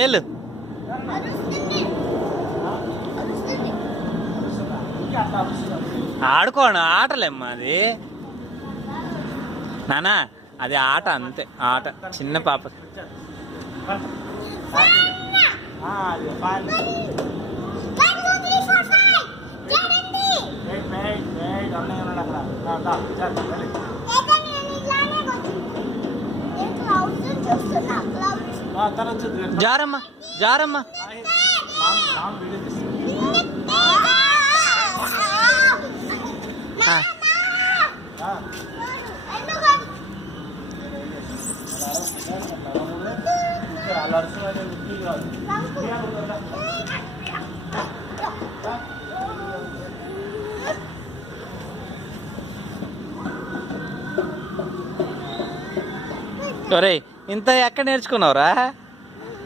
వెళ్ళు. ఆడుకోను ఆటలేమ్మా అది నానా, అది ఆట అంతే, ఆట చిన్న పాప. జారమ్మా జారమ్మా. ఒరేయ్, ఇంత ఎక్కడ నేర్చుకున్నావురా?